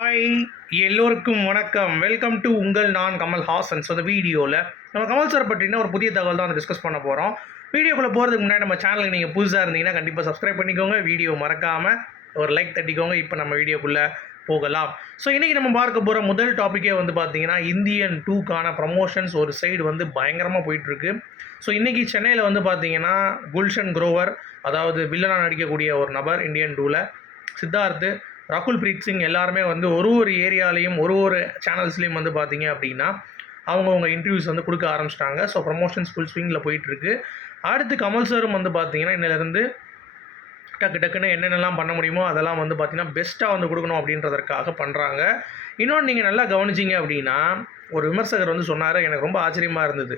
Hi எல்லோருக்கும் வணக்கம். Welcome to உங்கள் நான் கமல் ஹாசன். ஸோ இந்த வீடியோவில் நம்ம கமல் சார் பற்றினா ஒரு புதிய தகவல் தான் டிஸ்கஸ் பண்ண போகிறோம் வீடியோக்குள்ளே போகிறதுக்கு முன்னாடி நம்ம சேனலுக்கு நீங்கள் புதுசாக இருந்தீங்கன்னா கண்டிப்பாக சப்ஸ்கிரைப் பண்ணிக்கோங்க. வீடியோ மறக்காமல் ஒரு லைக் தட்டிக்கோங்க. இப்போ நம்ம வீடியோக்குள்ளே போகலாம். ஸோ இன்றைக்கி நம்ம பார்க்க போகிற முதல் டாப்பிக்கே வந்து பார்த்தீங்கன்னா இந்தியன் டூக்கான ப்ரமோஷன்ஸ் ஒரு சைடு வந்து பயங்கரமாக போயிட்டுருக்கு. ஸோ இன்றைக்கி சென்னையில் வந்து பார்த்தீங்கன்னா குல்ஷன் குரோவர் அதாவது வில்லனாக நடிக்கக்கூடிய ஒரு நபர் இந்தியன் டூவில் சித்தார்த்து ராகுல் பிரீத் சிங் எல்லாருமே வந்து ஒரு ஒரு ஏரியாலையும் ஒரு ஒரு சேனல்ஸ்லேயும் வந்து பார்த்தீங்க அப்படின்னா அவங்கவுங்க இன்டர்வியூஸ் வந்து கொடுக்க ஆரம்பிச்சிட்டாங்க. ஸோ ப்ரொமோஷன்ஸ் ஃபுல் ஸ்விங்கில் போயிட்டுருக்கு. அடுத்து கமல் சாரும் வந்து பார்த்தீங்கன்னா இன்னிலேருந்து டக்கு டக்குன்னு என்னென்னலாம் பண்ண முடியுமோ அதெல்லாம் வந்து பார்த்தீங்கன்னா பெஸ்ட்டாக வந்து கொடுக்கணும் அப்படின்றதற்காக பண்ணுறாங்க இன்னொன்று நீங்கள் நல்லா கவனிச்சிங்க அப்படின்னா ஒரு விமர்சகர் வந்து சொன்னார் எனக்கு ரொம்ப ஆச்சரியமாக இருந்தது.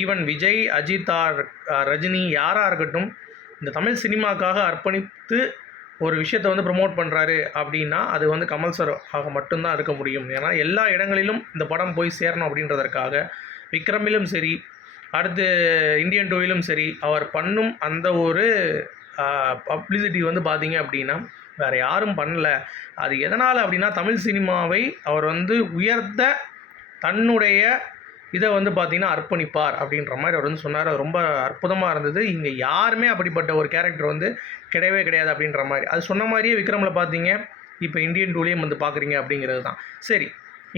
ஈவன் விஜய் அஜித் ஆர் ரஜினி யாராக இருக்கட்டும் இந்த தமிழ் சினிமாக்காக அர்ப்பணித்து ஒரு விஷயத்தை வந்து ப்ரொமோட் பண்ணுறாரு அப்படின்னா அது வந்து கமல் சார் ஆக மட்டும்தான் இருக்க முடியும். ஏன்னா எல்லா இடங்களிலும் இந்த படம் போய் சேரணும் அப்படின்றதற்காக விக்ரமிலும் சரி அடுத்து இந்தியன் டூவிலும் சரி அவர் பண்ணும் அந்த ஒரு பப்ளிசிட்டி வந்து பார்த்தீங்க அப்படின்னா வேறு யாரும் பண்ணல. அது எதனால் அப்படின்னா தமிழ் சினிமாவை அவர் வந்து உயர்த்த தன்னுடைய இதை வந்து பார்த்தீங்கன்னா அர்ப்பணிப்பார் அப்படின்ற மாதிரி அவர் வந்து சொன்னார். அது ரொம்ப அற்புதமாக இருந்தது. இங்கே யாருமே அப்படிப்பட்ட ஒரு கேரக்டர் வந்து கிடையவே கிடையாது அப்படின்ற மாதிரி. அது சொன்ன மாதிரியே விக்ரமில் பார்த்தீங்க இப்போ இந்தியன் டூலேயும் வந்து பார்க்குறீங்க அப்படிங்கிறது தான். சரி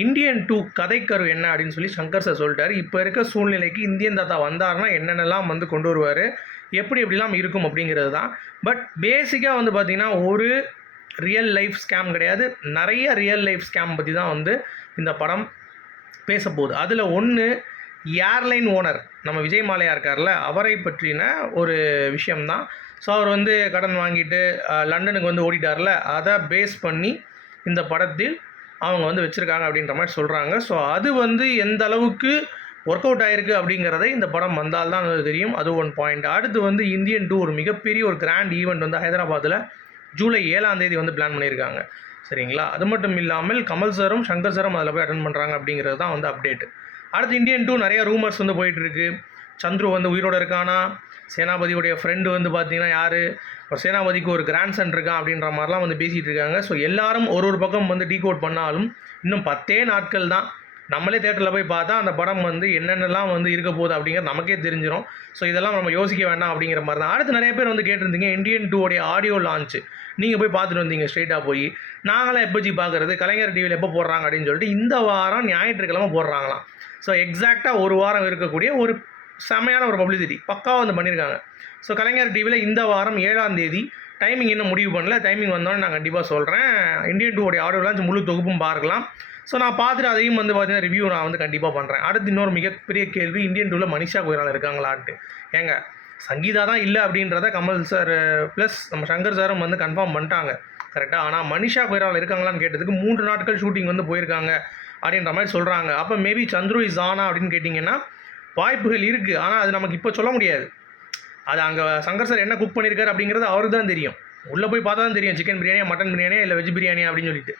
இந்தியன் டூ கதைக்கரு என்ன அப்படின்னு சொல்லி சங்கர் சார் சொல்லிட்டார். இப்போ இருக்க சூழ்நிலைக்கு இந்தியன் தாத்தா வந்தாருன்னா என்னென்னலாம் வந்து கொண்டு வருவார்? எப்படி எப்படிலாம் இருக்கும் அப்படிங்கிறது தான். பட் பேசிக்காக வந்து பார்த்திங்கன்னா ஒரு ரியல் லைஃப் ஸ்கேம் கிடையாது. நிறைய ரியல் லைஃப் ஸ்கேம் பற்றி தான் வந்து இந்த படம் பேச போகுது அதில் ஒன்று ஏர்லைன் ஓனர் நம்ம விஜய் மாலையா இருக்கார்ல அவரை பற்றின ஒரு விஷயம்தான். ஸோ அவர் வந்து கடன் வாங்கிட்டு லண்டனுக்கு வந்து ஓடிட்டார்ல அதை பேஸ் பண்ணி இந்த படத்தில் அவங்க வந்து வச்சுருக்காங்க அப்படின்ற மாதிரி சொல்கிறாங்க ஸோ அது வந்து எந்த அளவுக்கு ஒர்க் அவுட் ஆயிருக்கு அப்படிங்கிறத இந்த படம் வந்தால் தான் அது தெரியும். அது ஒன் பாயிண்ட் அடுத்து வந்து இந்தியன் டூ ஒரு மிகப்பெரிய ஒரு கிராண்ட் ஈவெண்ட் வந்து ஹைதராபாத்தில் ஜூலை ஏழாம் தேதி வந்து பிளான் பண்ணியிருக்காங்க. சரிங்களா? அது மட்டும் இல்லாமல் கமல் சாரும் சங்கர் சாரும் அதில் போய் அட்டன் பண்ணுறாங்க அப்படிங்கிறது தான் வந்து அப்டேட் அடுத்து இந்தியன் டூ நிறைய ரூமர்ஸ் வந்து போயிட்டுருக்கு சந்துரு வந்து உயிரோட இருக்கானா? சேனாபதியுடைய ஃப்ரெண்டு வந்து பார்த்தீங்கன்னா யார்? சேனாபதிக்கு ஒரு கிராண்ட் சன் இருக்கான் அப்படின்ற மாதிரிலாம் வந்து பேசிகிட்டு இருக்காங்க. ஸோ எல்லாரும் ஒரு ஒரு பக்கம் வந்து டீகோட் பண்ணாலும் இன்னும் பத்தே நாட்கள் தான் நம்மளே தேட்டரில் போய் பார்த்தா அந்த படம் வந்து என்னென்னலாம் வந்து இருக்க போகுது அப்படிங்கிறது நமக்கே தெரிஞ்சிடும் ஸோ இதெல்லாம் நம்ம யோசிக்க வேண்டாம் அப்படிங்கிற மாதிரி தான். அடுத்து நிறைய பேர் வந்து கேட்டிருந்தீங்க இந்தியன் டூவோடைய ஆடியோ லான்ச்சு நீங்கள் போய் பார்த்துட்டு வந்தீங்க ஸ்ட்ரெயிட்டாக போய். நாங்களாம் எப்போச்சி பார்க்குறது? கலைஞர் டிவியில் எப்போ போடுறாங்க அப்படின்னு சொல்லிட்டு இந்த வாரம் ஞாயிற்றுக்கிழமை போடுறாங்களாம். ஸோ எக்ஸாக்டாக ஒரு வாரம் இருக்கக்கூடிய ஒரு செமையான ஒரு பப்ளிசிட்டி பக்காவாக வந்து பண்ணியிருக்காங்க. ஸோ கலைஞர் டிவியில் இந்த வாரம் ஏழாம் தேதி டைமிங் இன்னும் முடிவு பண்ணல. டைமிங் வந்தோடனே நான் கண்டிப்பாக சொல்கிறேன் இந்தியன் டூவோடைய ஆடியோ லான்ச் முழு தொகுப்பும் பார்க்கலாம். ஸோ நான் பார்த்துட்டு அதையும் வந்து பார்த்தீங்கன்னா ரிவ்யூ நான் வந்து கண்டிப்பாக பண்ணுறேன் அடுத்து இன்னொரு மிகப்பெரிய கேள்வி இந்தியன் டூவில் மனிஷா கொய்ரால் இருக்காங்களான்ட்டு. ஏங்க சங்கீதா தான் இல்லை அப்படின்றத கமல் சார் ப்ளஸ் நம்ம சங்கர் சாரும் வந்து கன்ஃபார்ம் பண்ணிட்டாங்க. கரெக்டாக ஆனால் மனிஷா கொய்ரால் இருக்காங்களான்னு கேட்டதுக்கு மூன்று நாட்கள் ஷூட்டிங் வந்து போயிருக்காங்க அப்படின்ற மாதிரி சொல்கிறாங்க அப்போ மேபி சந்துரு இஸ் ஆனா அப்படின்னு கேட்டிங்கன்னா வாய்ப்புகள் இருக்குது ஆனால் அது நமக்கு இப்போ சொல்ல முடியாது. அது அங்கே சங்கர் சார் என்ன குக் பண்ணியிருக்காரு அப்படிங்கிறது அவருக்கு தான் தெரியும். உள்ளே போய் பார்த்தா தான் தெரியும் சிக்கன் பிரியாணியா மட்டன் பிரியாணியா இல்லை வெஜ் பிரியாணி அப்படின்னு சொல்லிட்டு.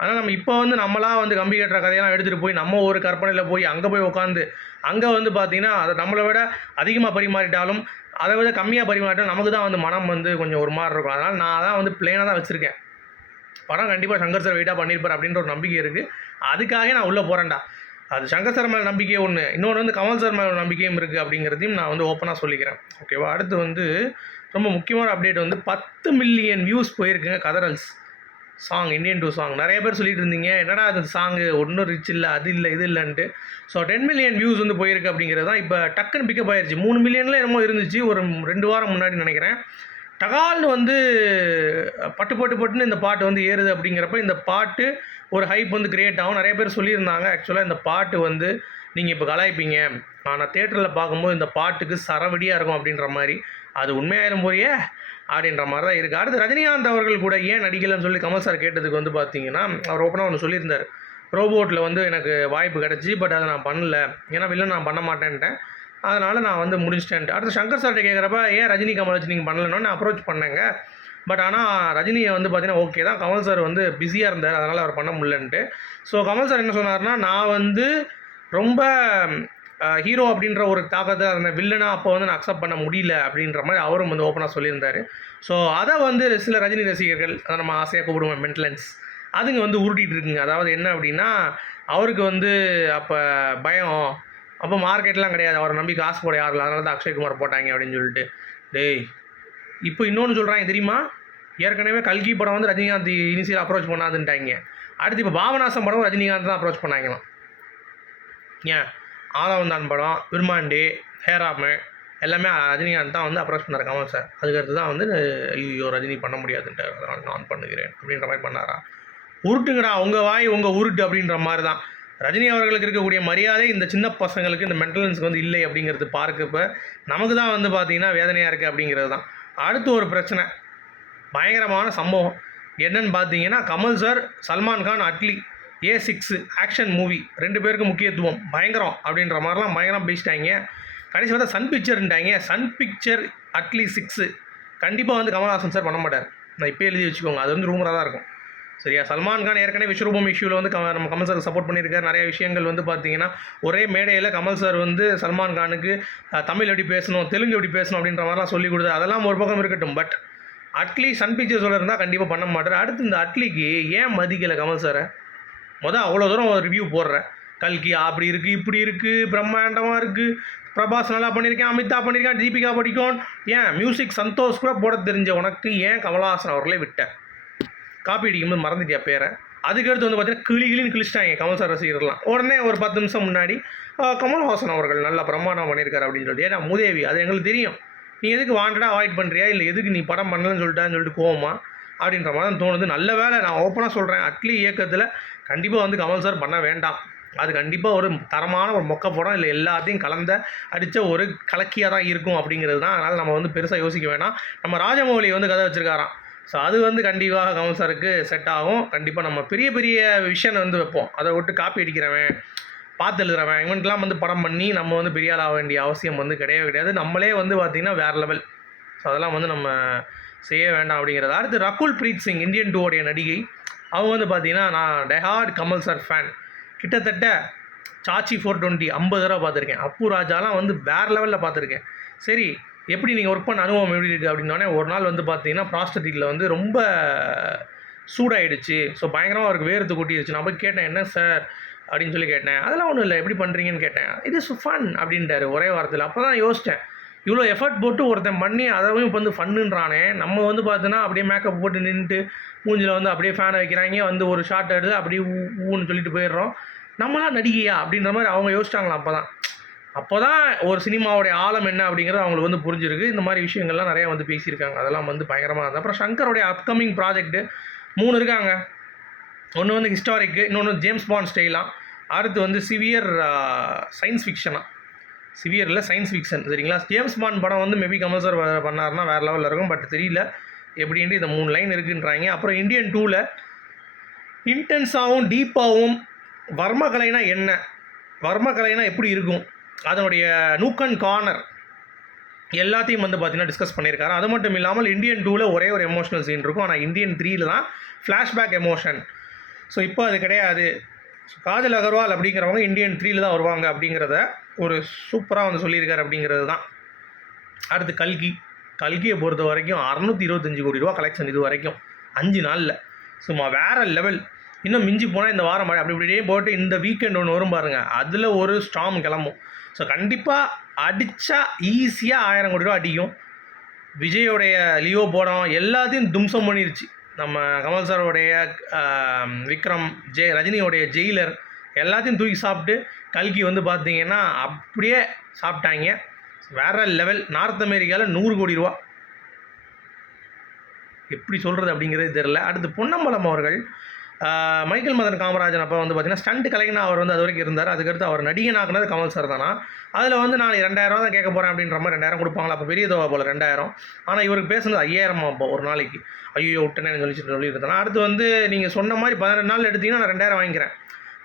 ஆனால் நம்ம இப்போ வந்து நம்மளா வந்து கம்பி கட்டுற கதையெல்லாம் எடுத்துகிட்டு போய் நம்ம ஒரு கற்பனையில் போய் அங்கே போய் உட்காந்து அங்கே வந்து பார்த்தீங்கன்னா அதை நம்மளை விட அதிகமாக பரிமாறிட்டாலும் அதை விட கம்மியாக பரிமாறிட்டாலும் நமக்கு தான் வந்து மனம் வந்து கொஞ்சம் ஒரு மாதிரி இருக்கும். அதனால் நான் தான் வந்து பிளேனாக தான் வச்சுருக்கேன். படம் கண்டிப்பாக சங்கர் சார் வெயிட்டாக பண்ணியிருப்பார் அப்படின்ற ஒரு நம்பிக்கை இருக்குது அதுக்காக நான் உள்ளே போகிறேன்டா அது சங்கர் சார் மேலே நம்பிக்கை ஒன்று இன்னொன்று வந்து கமல் சார் மேலே நம்பிக்கையும் இருக்குது அப்படிங்கிறதையும் நான் வந்து ஓப்பனாக சொல்லிக்கிறேன். ஓகேவா அடுத்து வந்து ரொம்ப முக்கியமான அப்டேட் வந்து பத்து மில்லியன் வியூஸ் போயிருக்குங்க கதரல்ஸ் சாங் இந்தியன் டூ சாங் நிறைய பேர் சொல்லிட்டு இருந்தீங்க என்னடா அது சாங்கு ஒன்றும் ரிச் இல்லை அது இல்லை இது இல்லைன்ட்டு. ஸோ டென் மில்லியன் வியூஸ் வந்து போயிருக்கு அப்படிங்கிறது தான் இப்போ டக்குன்னு பிக்கப் ஆயிடுச்சு மூணு மில்லியனில் என்னமோ இருந்துச்சு ஒரு ரெண்டு வாரம் முன்னாடி நினைக்கிறேன். டகால்னு வந்து பட்டு பட்டு பட்டுன்னு இந்த பாட்டு வந்து ஏறுது அப்படிங்கிறப்ப இந்த பாட்டு ஒரு ஹைப் வந்து கிரியேட் ஆகும். நிறைய பேர் சொல்லியிருந்தாங்க. ஆக்சுவலாக இந்த பாட்டு வந்து நீங்கள் இப்போ கலாய்ப்பீங்க. ஆனால் தேட்டரில் பார்க்கும்போது இந்த பாட்டுக்கு சரவடியாக இருக்கும் அப்படின்ற மாதிரி. அது உண்மையாயிரும் போறியே அப்படின்ற மாதிரி தான் இருக்குது அடுத்து ரஜினிகாந்த் அவர்கள் கூட ஏன் நடிக்கலைன்னு சொல்லி கமல் சார் கேட்டதுக்கு வந்து பார்த்தீங்கன்னா அவர் ஓப்பனாக ஒன்று சொல்லியிருந்தார். ரோபோட்டில் வந்து எனக்கு வாய்ப்பு கிடச்சி பட் அதை நான் பண்ணல. ஏன்னா வில்லன் நான் பண்ண மாட்டேன்ட்டேன். அதனால் நான் வந்து முடிஞ்சிட்டேன் அடுத்து சங்கர் சார்கிட்ட கேட்குறப்ப ஏன் ரஜினி கமல் வச்சு நீங்கள் பண்ணலன்னு? நான் அப்ரோச் பண்ணேங்க. பட் ஆனால் ரஜினியை வந்து பார்த்தீங்கன்னா ஓகே தான். கமல் சார் வந்து பிஸியாக இருந்தார். அதனால் அவர் பண்ண முடியலன்ட்டு. ஸோ கமல் சார் என்ன சொன்னார்னா நான் வந்து ரொம்ப ஹீரோ அப்படின்ற ஒரு தாக்கத்தை அந்த வில்லனாக அப்போ வந்து நான் அக்செப்ட் பண்ண முடியல. அப்படின்ற மாதிரி அவரும் வந்து ஓப்பனாக சொல்லியிருந்தார். ஸோ அதை வந்து சில ரஜினி ரசிகர்கள் அதை நம்ம ஆசையாக கூப்பிடுவோம் மென்டலன்ஸ் அதுங்க வந்து உருட்டிகிட்டு இருக்குங்க. அதாவது என்ன அப்படின்னா அவருக்கு வந்து அப்போ பயம் அப்போ மார்க்கெட்லாம் கிடையாது. அவரை நம்பி காசு போட யாரும் அதனால தான் அக்ஷய்குமார் போட்டாங்க அப்படின்னு சொல்லிட்டு. டேய் இப்போ இன்னொன்று சொல்கிறாங்க தெரியுமா? ஏற்கனவே கல்கி படம் வந்து ரஜினிகாந்த் இனிஷியல் அப்ரோச் பண்ணாதுன்ட்டாங்க. அடுத்து இப்போ பாபநாசம் படம் ரஜினிகாந்த் தான் அப்ரோச் பண்ணாங்களாம். ஏன்? ஆதவந்தான் படம் விருமாண்டி ஹேராமு எல்லாமே ரஜினிகாந்த் தான் வந்து அப்ரோச் பண்ணார் கமல் சார் அதுக்கடுத்து தான் வந்து ஐயோ ரஜினி பண்ண முடியாதுன்ட்டு அதனால் நான் பண்ணுகிறேன் அப்படின்ற மாதிரி பண்ணாரா? உருட்டுங்கடா உங்கள் வாய் உங்கள் உருட்டு அப்படின்ற மாதிரி தான். ரஜினி அவர்களுக்கு இருக்கக்கூடிய மரியாதை இந்த சின்ன பசங்களுக்கு இந்த மென்டலன்ஸுக்கு வந்து இல்லை அப்படிங்கிறது பார்க்கப்ப நமக்கு தான் வந்து பார்த்திங்கன்னா வேதனையாக இருக்குது அப்படிங்கிறது தான். அடுத்து ஒரு பிரச்சனை. பயங்கரமான சம்பவம். என்னன்னு பார்த்தீங்கன்னா Kamal sir Salman Khan Atlee A six action movie ரெண்டு பேருக்கு முக்கியத்துவம். பயங்கரம் அப்படின்ற மாதிரிலாம் பயங்கரம் பேசிட்டாங்க. கடைசி பார்த்தா சன் பிக்சர்ன்ட்டாங்க. சன் பிக்சர் அட்லி சிக்ஸு கண்டிப்பாக வந்து கமல்ஹாசன் சார் பண்ண மாட்டார். நான் இப்போ எழுதி வச்சுக்கோங்க. அது வந்து ரூமராக தான் இருக்கும். சரியா? சல்மான் கான் ஏற்கனவே விஸ்வரூபம் இஷ்யூவில் வந்து க நம்ம கமல் சார் சப்போர்ட் பண்ணியிருக்காரு. நிறைய விஷயங்கள் வந்து பார்த்தீங்கன்னா ஒரே மேடையில் கமல் சார் வந்து சல்மான் கானுக்கு தமிழ் எப்படி பேசணும் தெலுங்கு எப்படி பேசணும் அப்படின்ற மாதிரிலாம் சொல்லி கொடுத்து அதெல்லாம் ஒரு பக்கம் இருக்கட்டும். பட் அட்லி சன் பிக்சர்ஸோட இருந்தால் கண்டிப்பாக பண்ண மாட்டார். அடுத்து இந்த அட்லிக்கு ஏன் மதிக்கலை கமல் சாரை மொதல் அவ்வளோ தூரம் ஒரு ரிவ்யூ போடுறேன் கல்கி அப்படி இருக்குது இப்படி இருக்குது பிரம்மாண்டமாக இருக்குது பிரபாஸ் நல்லா பண்ணியிருக்கேன் அமிதா பண்ணியிருக்கேன் தீபிகா படிக்கும் ஏன்? மியூசிக் சந்தோஷ் கூட போட தெரிஞ்ச உனக்கு ஏன் கமலஹாசன் அவர்களே விட்டேன் காப்பி அடிக்கும்போது மறந்துட்டியா பேரை? அதுக்கடுத்து வந்து பார்த்தீங்கன்னா கிளி கிளின்னு கிழிச்சிட்டாங்க கமல் சார் ரசிகர்லாம் உடனே ஒரு பத்து நிமிஷம் முன்னாடி கமல்ஹாசன் அவர்கள் நல்லா பிரமாணம் பண்ணியிருக்காரு அப்படின்னு சொல்லிட்டு. ஏன்னா முதேவி அது எங்களுக்கு தெரியும். நீ எதுக்கு வாண்டடாக அவாய்ட் பண்ணுறியா இல்லை எதுக்கு நீ படம் பண்ணலன்னு சொல்லிட்டான்னு சொல்லிட்டு கோவமா அப்படின்ற மாதிரி தான் தோணுது. நல்ல வேலை நான் ஓப்பனாக சொல்கிறேன் அட்லி இயக்கத்தில் கண்டிப்பாக வந்து கமல் சார் பண்ண வேண்டாம். அது கண்டிப்பாக ஒரு தரமான ஒரு மொக்க படம். இல்லை எல்லாத்தையும் கலந்த அடித்த ஒரு கலக்கியாக தான் இருக்கும் அப்படிங்கிறது தான். அதனால் நம்ம வந்து பெருசாக யோசிக்க வேணாம். நம்ம ராஜமௌலி வந்து கதை வச்சுருக்காராம். ஸோ அது வந்து கண்டிப்பாக கமல் சாருக்கு செட் ஆகும். கண்டிப்பாக நம்ம பெரிய பெரிய விஷயம் வந்து வைப்போம். அதை விட்டு காப்பி அடிக்கிறவன் பார்த்து எழுதுறவன் இவனுக்கெல்லாம் வந்து படம் பண்ணி நம்ம வந்து பெரிய ஆளாக ஆக வேண்டிய அவசியம் வந்து கிடையவே கிடையாது. நம்மளே வந்து பார்த்திங்கன்னா வேறு லெவல் ஸோ அதெல்லாம் வந்து நம்ம செய்ய வேண்டாம் அப்படிங்கிறது. அடுத்து ரகுல் பிரீத் சிங் இந்தியன் டூவோடைய நடிகை. அவங்க வந்து பார்த்திங்கன்னா நான் டெஹார்ட் கமல் சார் ஃபேன் கிட்டத்தட்ட சாச்சி ஃபோர் டுவெண்ட்டி ஐம்பது தடவை பார்த்துருக்கேன். அப்பு ராஜாலாம் வந்து வேறு லெவலில் பார்த்துருக்கேன். சரி எப்படி நீங்கள் ஒர்க் பண்ண அனுபவம் எப்படி இருக்குது அப்படின்னோடனே ஒரு நாள் வந்து பார்த்தீங்கன்னா ப்ராஸ்டட்டிக்கில் வந்து ரொம்ப சூடாயிடுச்சு. ஸோ பயங்கரமாக அவருக்கு வேர்த்து கொட்டிடுச்சு. நான் போய் கேட்டேன் என்ன சார் அப்படின்னு சொல்லி கேட்டேன். அதெல்லாம் ஒன்றும் இல்லை. எப்படி பண்ணுறீங்கன்னு கேட்டேன். இது ஃபன் அப்படின்ட்டாரு ஒரே வாரத்தில். அப்போ தான் யோசித்தேன் இவ்வளோ எஃபர்ட் போட்டு ஒருத்தன் பண்ணி அதையும் இப்போ வந்து ஃபன்னுன்றானே நம்ம வந்து பார்த்தோன்னா அப்படியே மேக்கப் போட்டு நின்றுட்டு மூஞ்சில் வந்து அப்படியே ஃபேனை வைக்கிறாங்க. வந்து ஒரு ஷார்ட் எடுத்து அப்படியே ஊன்னு சொல்லிட்டு போயிடுறோம். நம்மளாம் நடிகையா அப்படின்ற மாதிரி அவங்க யோசிச்சாங்களாம் அப்போ தான் அப்போ தான் ஒரு சினிமாவுடைய ஆழம் என்ன அப்படிங்கிறது அவங்களுக்கு வந்து புரிஞ்சிருக்கு. இந்த மாதிரி விஷயங்கள்லாம் நிறையா வந்து பேசியிருக்காங்க. அதெல்லாம் வந்து பயங்கரமாக இருந்தது. அப்புறம் சங்கருடைய அப்கமிங் ப்ராஜெக்ட்டு மூணு இருக்காங்க. ஒன்று வந்து ஹிஸ்டாரிக்கு இன்னொன்று ஜேம்ஸ் பாண்ட் ஸ்டைலாம் அடுத்து வந்து சிவியர் சயின்ஸ் ஃபிக்ஷனாக சிவியரில் சயின்ஸ் ஃபிக்ஷன் சரிங்களா? ஜேம்ஸ் பாண்ட் படம் வந்து மேபி கமல் சார் பண்ணாருன்னா வேறு லெவலில் இருக்கும். பட் தெரியல எப்படின்ட்டு இந்த மூணு லைன் இருக்குன்றாங்க. அப்புறம் இந்தியன் டூவில் இன்டென்ஸாகவும் டீப்பாகவும் வர்மகலைனா என்ன? வர்மகலைனா எப்படி இருக்கும்? அதனுடைய நூக்கன் கார்னர் எல்லாத்தையும் வந்து பார்த்தீங்கன்னா டிஸ்கஸ் பண்ணியிருக்காரு. அது மட்டும் இல்லாமல் இந்தியன் டூவில் ஒரே ஒரு எமோஷனல் சீன் இருக்கும். ஆனால் இந்தியன் த்ரீல தான் ஃப்ளாஷ்பேக் எமோஷன் ஸோ இப்போ அது கிடையாது. காஜல் அகர்வால் அப்படிங்கிறவங்க இந்தியன் த்ரீல தான் வருவாங்க அப்படிங்கிறத ஒரு சூப்பராக வந்து சொல்லியிருக்காரு அப்படிங்கிறது தான். அடுத்து கல்கி. கல்கியை பொறுத்த வரைக்கும் அறநூற்றி இருபத்தஞ்சி கோடி ரூபா கலெக்ஷன் இது வரைக்கும். அஞ்சு நாளில். சும்மா வேறு லெவல் இன்னும் மிஞ்சி போனால் இந்த வாரம் மழை அப்படி இப்படியே போட்டு இந்த வீக்கெண்ட் ஒன்று வரும் பாருங்கள் அதில் ஒரு ஸ்டாம் கிளம்பும். ஸோ கண்டிப்பாக அடித்தா ஈஸியாக ஆயிரம் கோடி ரூபா அடிக்கும். விஜயோடைய லியோ படம் எல்லாத்தையும் தும்சம் பண்ணிருச்சு. நம்ம கமல் சாரோடைய விக்ரம் ஜெய் ரஜினியோடைய ஜெயிலர் எல்லாத்தையும் தூக்கி சாப்பிட்டு கல்கி வந்து பார்த்தீங்கன்னா அப்படியே சாப்பிட்டாங்க. வேற லெவல் நார்த் அமெரிக்காவில் நூறு கோடி ரூபா. எப்படி சொல்கிறது அப்படிங்கிறது தெரில அடுத்து பொன்னம்பலம் அவர்கள் மைக்கேல் மதன் காமராஜன் அப்போ வந்து பார்த்தீங்கன்னா ஸ்டண்ட் கலைஞனா அவர் வந்து அது வரைக்கும் இருந்தார். அதுக்கடுத்து அவர் நடிகனாக்குனது கமல் சார் தானா? அதில் வந்து நான் ரெண்டாயிரம் தான் கேட்க போகிறேன் அப்படின்ற மாதிரி ரெண்டாயிரம் கொடுப்பாங்களா? அப்போ பெரிய தொகை போல் ரெண்டாயிரம். ஆனால் இவருக்கு பேசுனது ஐயாயிரம் அப்போ ஒரு நாளைக்கு. ஐயோ விட்டேன்னு சொல்லி சொல்லியிருந்தேன் அடுத்து வந்து நீங்கள் சொன்ன மாதிரி பதினெட்டு நாள் எடுத்தீங்கன்னா நான் ரெண்டாயிரம் வாங்கிக்கிறேன்.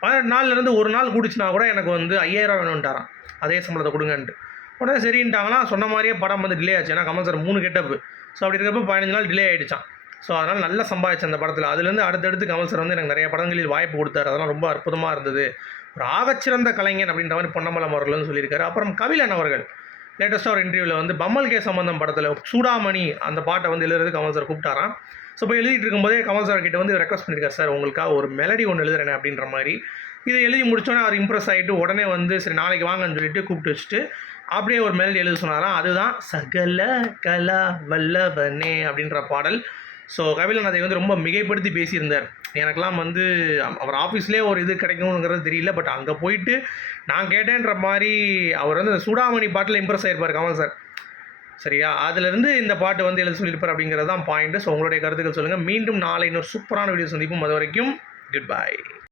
பதினெட்டு நாள்லேருந்து ஒரு நாள் கூடிச்சுனா கூட எனக்கு வந்து ஐயாயிரம் வேணும்ட்டாராம் அதே சம்பளத்தை கொடுங்கன்ட்டு. உடனே சரின்ட்டாங்கன்னா சொன்ன மாதிரியே படம் வந்து டிலே ஆச்சு. ஏன்னா கமல் சார் மூணு கெட்டப்பு ஸோ அப்படி இருக்கிறப்ப பதினஞ்சு நாள் டிலே ஆகிடுச்சான் ஸோ அதனால் நல்லா சம்பாதிச்சு அந்த படத்தில். அதுலேருந்து அடுத்தடுத்து கமல் சார் வந்து எனக்கு நிறைய படங்களில் வாய்ப்பு கொடுத்தாரு. அதெல்லாம் ரொம்ப அற்புதமாக இருந்தது. ஒரு ஆகச்சிறந்த கலைஞன் அப்படின்ற மாதிரி பொன்னம்பலம் அவர்கள் சொல்லியிருக்காரு. அப்புறம் கவிழன் அவர்கள். லேட்டஸ்ட்டாக ஒரு இன்டர்வியூவில் வந்து பம்மல் கே சம்பந்தம் படத்தில் சூடாமணி அந்த பாட்டை வந்து எழுதுறது கமல் சார் கூப்பிட்டாராம். ஸோ இப்போ எழுதிட்டு இருக்கும்போதே கமல் சார் கிட்ட வந்து ரெக்வஸ்ட் பண்ணியிருக்காரு சார் உங்களுக்காக ஒரு மெலடி ஒன்று எழுதுறேன் அப்படின்ற மாதிரி. இதை எழுதி முடிச்சோன்னே அவர் இம்ப்ரெஸ் ஆகிட்டு உடனே வந்து சரி நாளைக்கு வாங்கன்னு சொல்லிட்டு கூப்பிட்டு வச்சுட்டு அப்படியே ஒரு மெலடி எழுத சொன்னாராம். அதுதான் சகல கலா வல்லவனே அப்படின்ற பாடல். ஸோ கபிலன் அதை வந்து ரொம்ப மிகைப்படுத்தி பேசியிருந்தார். எனக்கெல்லாம் வந்து அவர் ஆஃபீஸ்லேயே ஒரு இது கிடைக்குங்கிறது தெரியல பட் அங்கே போயிட்டு நான் கேட்டேன்ற மாதிரி அவர் வந்து அந்த சூடாமணி பாட்டில் இம்ப்ரெஸ் ஆகிருப்பார் கமல் சார் சரியா? அதுலேருந்து இந்த பாட்டு வந்து எழுத சொல்லியிருப்பார் அப்படிங்கிறது தான் பாயிண்ட்டு ஸோ உங்களுடைய கருத்துக்கள் சொல்லுங்கள் மீண்டும் நாளை இன்னொரு சூப்பரான வீடியோ சந்திப்போம். அது வரைக்கும் குட் பாய்